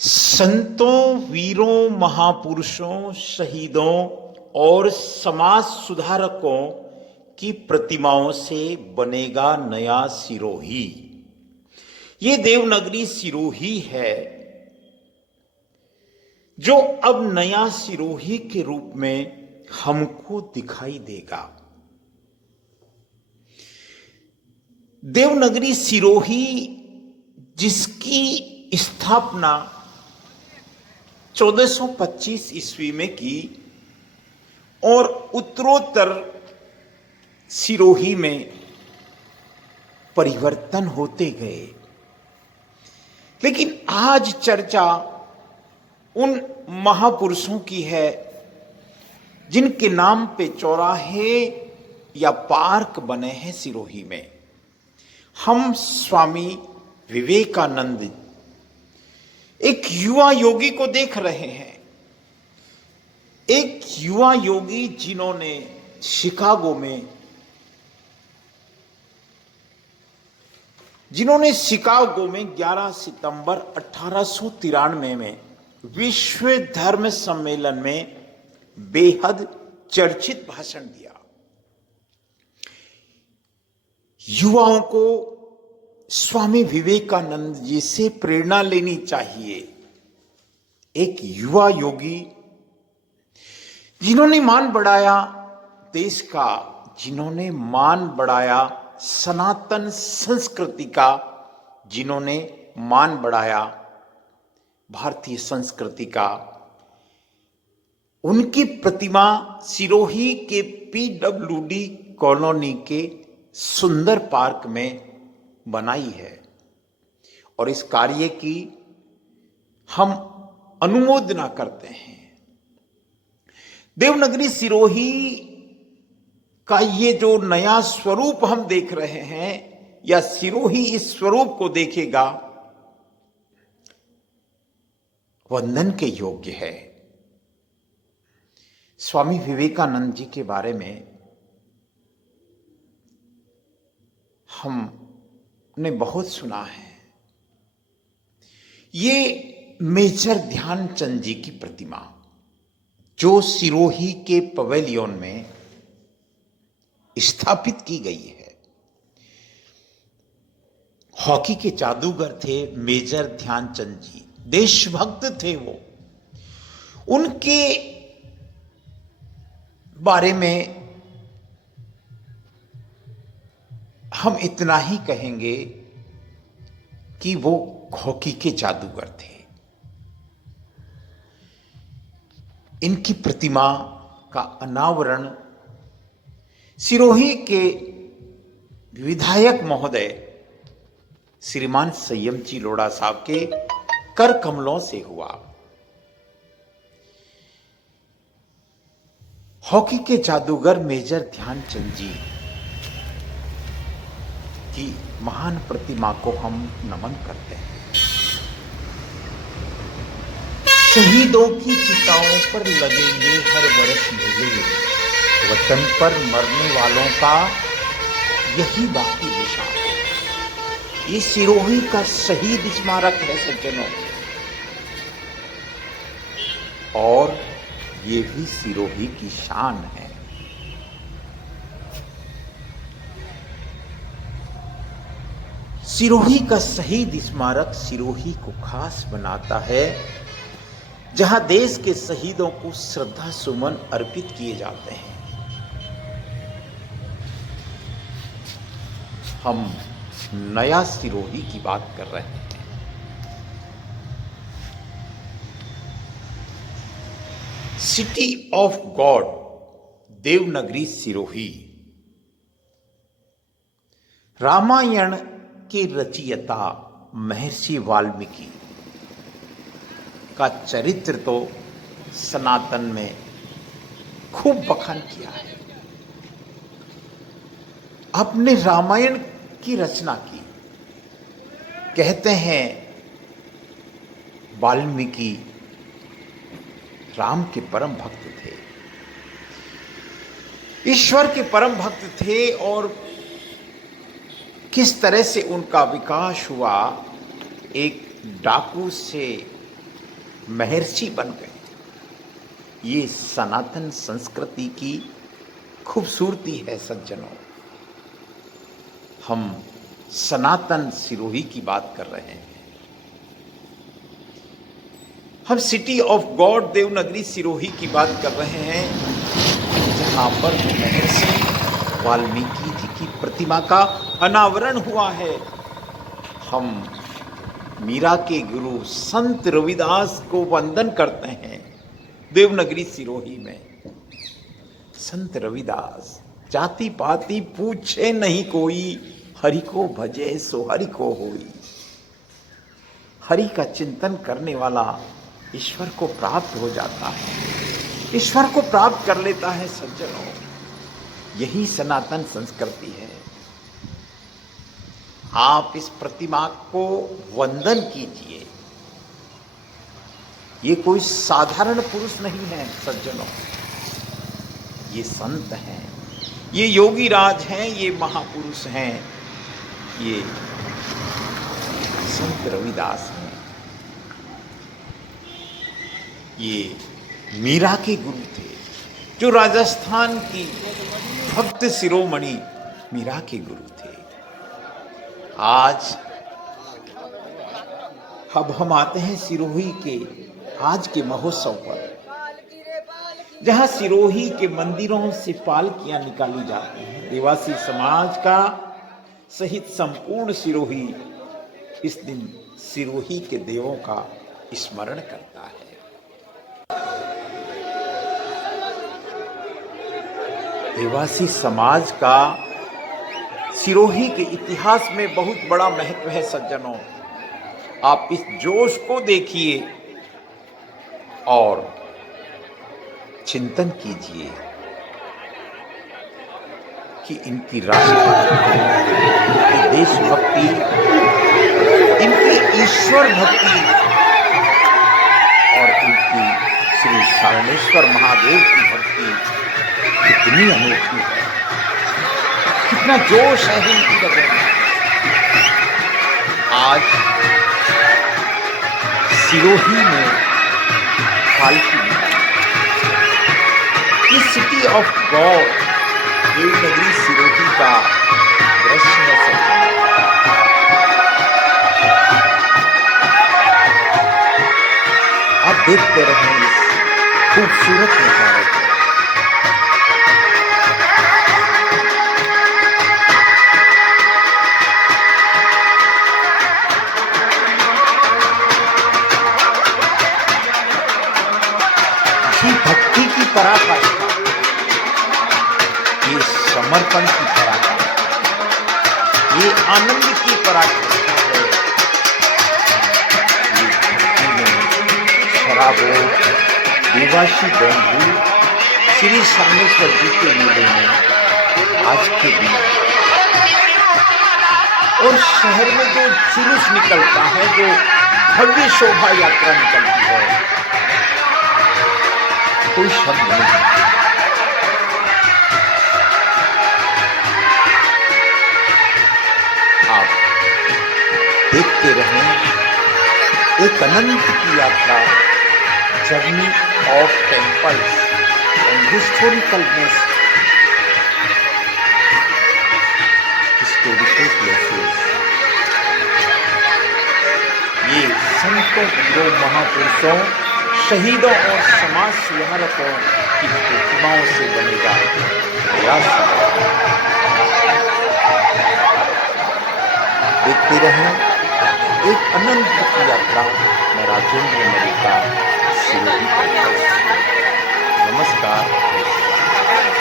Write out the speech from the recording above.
संतों, वीरों, महापुरुषों, शहीदों और समाज सुधारकों की प्रतिमाओं से बनेगा नया सिरोही। ये देवनगरी सिरोही है जो अब नया सिरोही के रूप में हमको दिखाई देगा। देवनगरी सिरोही जिसकी स्थापना 1425 ईस्वी में की और उत्तरोत्तर सिरोही में परिवर्तन होते गए, लेकिन आज चर्चा उन महापुरुषों की है जिनके नाम पे चौराहे या पार्क बने हैं सिरोही में। हम स्वामी विवेकानंद एक युवा योगी को देख रहे हैं, एक युवा योगी जिन्होंने शिकागो में 11 सितंबर 1893 में विश्व धर्म सम्मेलन में बेहद चर्चित भाषण दिया। युवाओं को स्वामी विवेकानंद जी से प्रेरणा लेनी चाहिए। एक युवा योगी जिन्होंने मान बढ़ाया देश का, जिन्होंने मान बढ़ाया सनातन संस्कृति का, जिन्होंने मान बढ़ाया भारतीय संस्कृति का, उनकी प्रतिमा सिरोही के PWD कॉलोनी के सुंदर पार्क में बनाई है और इस कार्य की हम अनुमोदना करते हैं। देवनगरी सिरोही का ये जो नया स्वरूप हम देख रहे हैं, या सिरोही इस स्वरूप को देखेगा, वंदन के योग्य है। स्वामी विवेकानंद जी के बारे में हमने बहुत सुना है। ये मेजर ध्यानचंद जी की प्रतिमा जो सिरोही के पवेलियन में स्थापित की गई है। हॉकी के जादूगर थे मेजर ध्यानचंद जी, देशभक्त थे वो। उनके बारे में हम इतना ही कहेंगे कि वो हॉकी के जादूगर थे। इनकी प्रतिमा का अनावरण सिरोही के विधायक महोदय श्रीमान संयम जी लोढ़ा साहब के कर कमलों से हुआ। हॉकी के जादूगर मेजर ध्यानचंद जी की महान प्रतिमा को हम नमन करते हैं। शहीदों की चिताओं पर लगेंगे हर बरस मेले, वतन पर मरने वालों का यही बाकी निशान। ये सिरोही का शहीद स्मारक है सज्जनों, और ये भी सिरोही की शान है। सिरोही का शहीद स्मारक सिरोही को खास बनाता है, जहां देश के शहीदों को श्रद्धा सुमन अर्पित किए जाते हैं। हम नया सिरोही की बात कर रहे हैं। City of god Devnagari Sirohi Ramayana के रचयिता महर्षि वाल्मीकि का चरित्र तो सनातन में खूब बखान किया है। आपने रामायण की रचना की। कहते हैं वाल्मीकि राम के परम भक्त थे, ईश्वर के परम भक्त थे, और किस तरह से उनका विकास हुआ। एक डाकू से महर्षि बन गए। ये सनातन संस्कृति की खूबसूरती है सज्जनों। हम सनातन सिरोही की बात कर रहे हैं। हम city of god Devnagari Sirohi की बात कर रहे हैं, जहां पर महर्षि वाल्मीकि जी की प्रतिमा का अनावरण हुआ है। हम मीरा के गुरु संत रविदास को वंदन करते हैं देवनगरी सिरोही में। संत रविदास जाति पाति पूछे नहीं कोई, हरि को भजे सो हरि को होई। हरि का चिंतन करने वाला ईश्वर को प्राप्त हो जाता है, ईश्वर को प्राप्त कर लेता है सज्जनों। यही सनातन संस्कृति है। आप इस प्रतिमा को वंदन कीजिए। ये कोई साधारण पुरुष नहीं है सज्जनों, ये संत हैं, ये योगी राज हैं, ये महापुरुष हैं, ये संत रविदास हैं। ये मीरा के गुरु थे, जो राजस्थान की भक्त शिरोमणि मीरा के गुरु थे। आज अब हम आते हैं सिरोही के आज के महोत्सव पर, जहां सिरोही के मंदिरों से पालकियां निकाली जाती हैं। देवासी समाज का सहित संपूर्ण सिरोही इस दिन सिरोही के देवों का स्मरण करता है। देवासी समाज का सिरोही के इतिहास में बहुत बड़ा महत्व है सज्जनों। आप इस जोश को देखिए और चिंतन कीजिए कि इनकी राष्ट्रभक्ति, इनकी देशभक्ति, इनकी ईश्वर भक्ति और इनकी श्री सारणेश्वर महादेव की भक्ति कितनी अनोखी है, कितना जोश है इनकी कदम में। आज सिरोही में पालकी ये city of god Devnagari Sirohi का दृश्य है सज्जनों। आप देखते रहें इस खूबसूरत नजारे को। भक्ति की पराकाष्ठा, ये समर्पण की पराकाष्ठा, ये आनंद की पराकाष्ठा है। ये भक्ति में शराबों देवासी बंधु श्री सारणेश्वर जी के मेले में आज के दिन और शहर में जो जुलूस निकलता है, जो भव्य शोभा यात्रा निकलती है, कोई शब्द नहीं। आप देखते रहें एक अनंत की यात्रा, journey of temples and historical historical places. ये संतों, जो महापुरुषों, शहीदों और समाज सुधारकों की प्रतिमाओं से बनेगा प्रयास। देखते रहें एक अनंत की यात्रा। मैं राजेंद्र मलिका, सिरोही। नमस्कार।